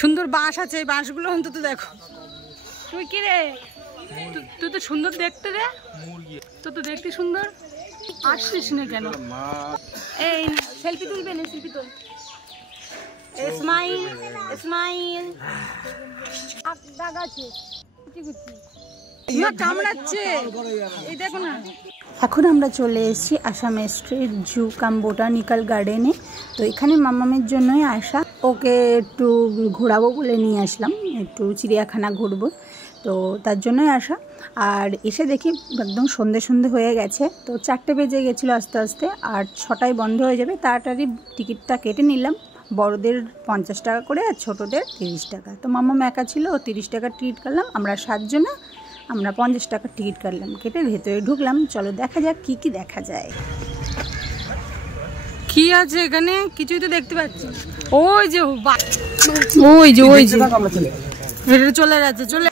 সুন্দর বাঁশ আছে, এই বাঁশগুলো অন্তত দেখো। তুই কি রে, তুই তো সুন্দর দেখতে রে, তুই তো দেখতে সুন্দর, আসছিস না কেন? এই সেলফি তুলবে না, সেলফি তুল, স্মাইল স্মাইল। দাগ আছে, কামড়াচ্ছে, এই দেখো না। এখন আমরা চলে এসেছি আসাম স্ট্রিট জু কাম বোটানিক্যাল গার্ডেনে। তো এখানে মামামের জন্যই আসা, ওকে একটু ঘোরাবো বলে নিয়ে আসলাম, একটু চিড়িয়াখানা ঘুরবো, তো তার জন্যই আসা। আর এসে দেখি একদম সন্ধে সন্ধে হয়ে গেছে, তো 4টে বেজে গেছিলো আস্তে আস্তে, আর 6টায় বন্ধ হয়ে যাবে। তাড়াতাড়ি টিকিটটা কেটে নিলাম, বড়দের 50 টাকা করে আর ছোটোদের 30 টাকা। তো মামাম একা ছিল, ও 30 টাকার টিকিট কাটলাম, আমরা 7 জনা, আমরা 50 টাকার টিকিট কাটলাম, কেটে ভেতরে ঢুকলাম। চলো দেখা যাক কি কি দেখা যায়। কি আছে এখানে, কিছুই তো দেখতে পাচ্ছি। ওই যে ওই যে ওই যে এটা চলে যাচ্ছে, চলে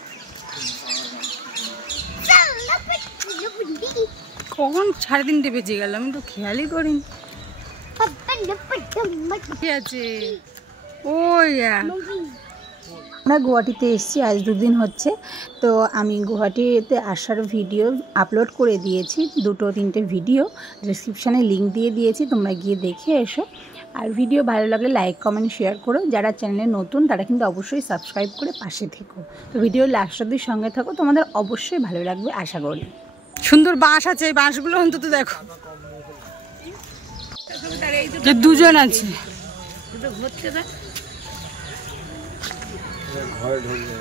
কখন 3:30 বেজে গেল, আমি তো খেয়ালই করিনি। কি আছে ওই, আমরা গুয়াহাটিতে এসেছি, আজ 2 দিন হচ্ছে। তো আমি গুয়াহাটিতে আসার ভিডিও আপলোড করে দিয়েছি, 2-3টে ভিডিও, ডেসক্রিপশানে লিঙ্ক দিয়ে দিয়েছি, তোমরা গিয়ে দেখে এসো। আর ভিডিও ভালো লাগলে লাইক কমেন্ট শেয়ার করো, যারা চ্যানেলে নতুন তারা কিন্তু অবশ্যই সাবস্ক্রাইব করে পাশে থেকো। তো ভিডিও লাস্ট অবধি সঙ্গে থাকো, তোমাদের অবশ্যই ভালো লাগবে আশা করি। সুন্দর বাঁশ আছে, এই বাঁশগুলো অন্তত দেখো, যে 2 জন আছে। ঘরে ঢুকবে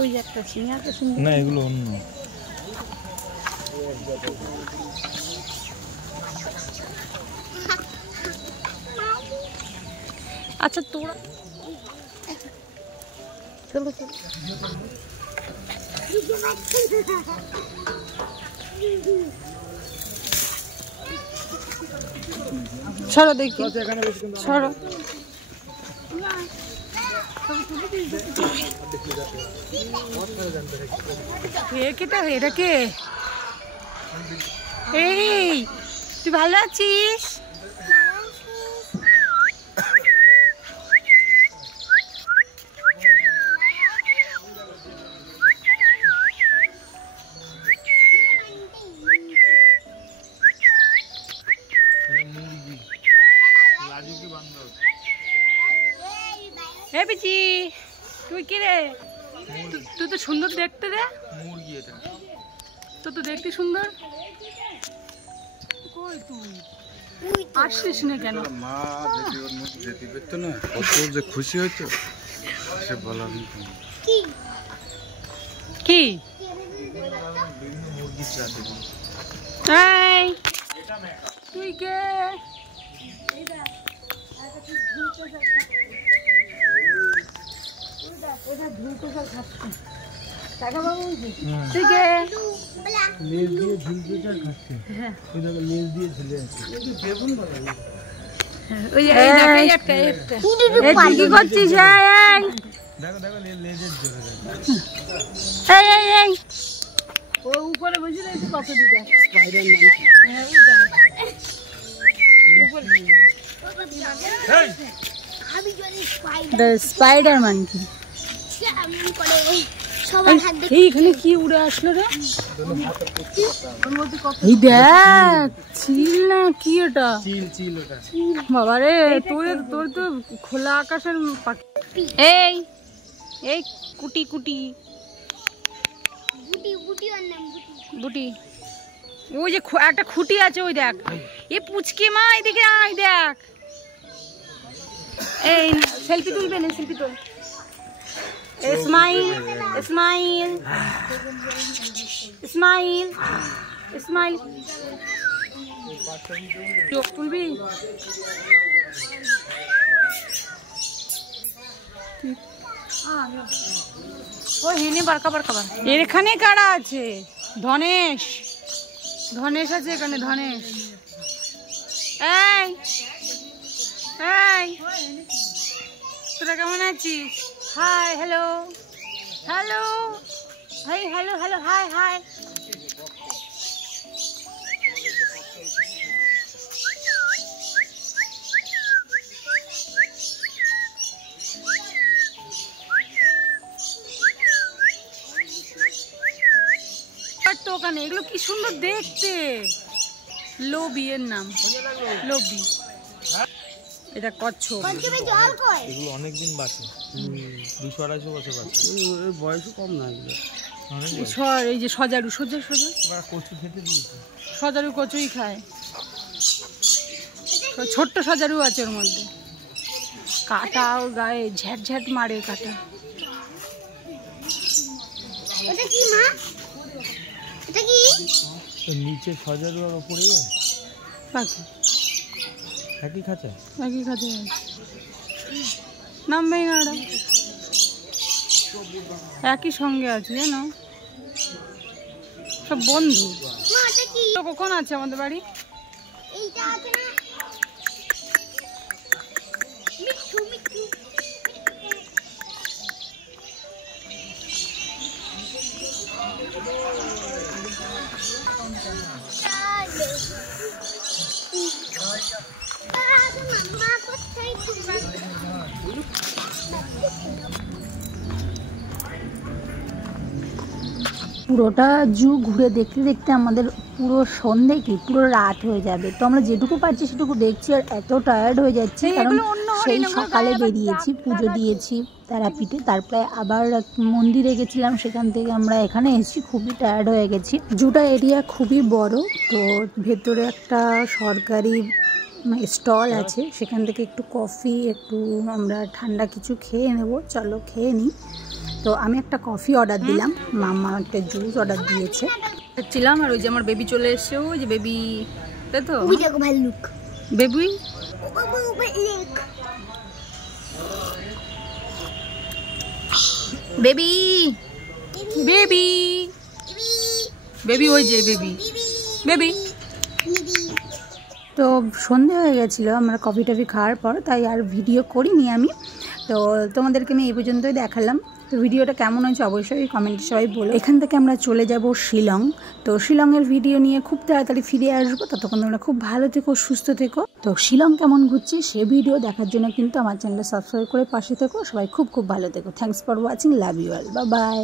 ওই একটা চিনি আছে, না এগুলো অন্য। আচ্ছা তোরা চলো চলো, সরো দেখি, সরো। এটা কে? এই তুই ভালো আছিস? তুই কি রে, তুই তো সুন্দর দেখতে রে, মুরগি এটা, তুই তো দেখতে সুন্দর, কই তুই আসছিস না কেন? মা যদি ওর মুখ যেতে পেতো না, কত যে খুশি হইতো সে বলার মতো। কি কি মুরগি চাতে, এই তুই কে? উপরে বসে কত দিকে স্পাইডার মানকি। এইখানে কি উড়ে আসলো রে? এই দেখ চিল না কি, এটা বাবা রে, তোর তো খোলা আকাশের পাখি। এই এই কুটি কুটি বুটি, ওই যে একটা খুঁটি আছে, ওই দেখ, এ পুচকে মা, এদিকে আয় দেখ। এই সেলফি তুলবে না, সেলফি তুল, স্মাইল স্মাইল স্মাইল স্মাইল। চোখ তুলবি? ও হেনে বারকা বারকা বার, এখানে কারা আছে? ধনেশ, ধনেশ আছে এখানে, ধনেশ। এই এই তোরা কেমন আছিস? Hi hello hello hi hello hello hi high. তো ওখানে এগুলো কি সুন্দর দেখতে, লোবি এর নাম, লোবি। এটা কচ্ছপ। এগুলো অনেকদিন বাঁচে, 200-250 বছর বাঁচে। এর বয়সও কম না এগুলো। এই যে সজারু, সোজা কচু খেতে দিয়েছে, সজারু কচুই খায়। ছোট্ট সজারু আছে ওর মধ্যে, কাটা ওর গায়ে ঝ্যাট ঝ্যাট মারে কাটা। এটা কি মা? এটা কি? নিচে সজারু আর উপরে পাখি, একই খাঁচা নামবেই না ওরা, একই সঙ্গে আছে জানো, সব বন্ধু। তো কখন আছে আমাদের বাড়ি? এইটা আছে না, মিঠু মিঠু। পুরোটা জু ঘুরে দেখতে দেখতে আমাদের পুরো সন্ধে কি পুরো রাত হয়ে যাবে। তো আমরা যেটুকু পারছি সেটুকু দেখছি, আর এত টায়ার্ড হয়ে যাচ্ছি কারণ সেই সকালে বেরিয়েছি, পুজো দিয়েছি তারাপীঠে, তারপরে আবার মন্দিরে গেছিলাম, সেখান থেকে আমরা এখানে এসেছি, খুবই টায়ার্ড হয়ে গেছি। জুটা এরিয়া খুবই বড়, তো ভেতরে একটা সরকারি স্টল আছে, সেখান থেকে একটু কফি, একটু আমরা ঠান্ডা কিছু খেয়ে নেব। চলো খেয়ে নিই। তো আমি একটা কফি অর্ডার দিলাম, মাম্মা একটা জুস অর্ডার দিয়েছে ছিলাম। আর ওই যে আমার বেবি চলে এসছে, ওই যে বেবি, তাই তো ভাল্লুক বেবি। বেবি বেবি বেবি, ওই যে বেবি বেবি। তো সন্ধে হয়ে গেছিলো আমরা কফি টফি খাওয়ার পর, তাই আর ভিডিও করিনি আমি। তো তোমাদেরকে আমি এই পর্যন্তই দেখালাম। তো ভিডিওটা কেমন হয়েছে অবশ্যই কমেন্টে সবাই বলো। এখান থেকে আমরা চলে যাব শিলং। তো শিলংয়ের ভিডিও নিয়ে খুব তাড়াতাড়ি ফিরে আসবো, ততক্ষণ তোমরা খুব ভালো থেকো, সুস্থ থেকো। তো শিলং কেমন ঘুরছি সে ভিডিও দেখার জন্য কিন্তু আমার চ্যানেলটা সাবস্ক্রাইব করে পাশে থেকো। সবাই খুব খুব ভালো থেকো। Thanks for watching, love you all, bye by.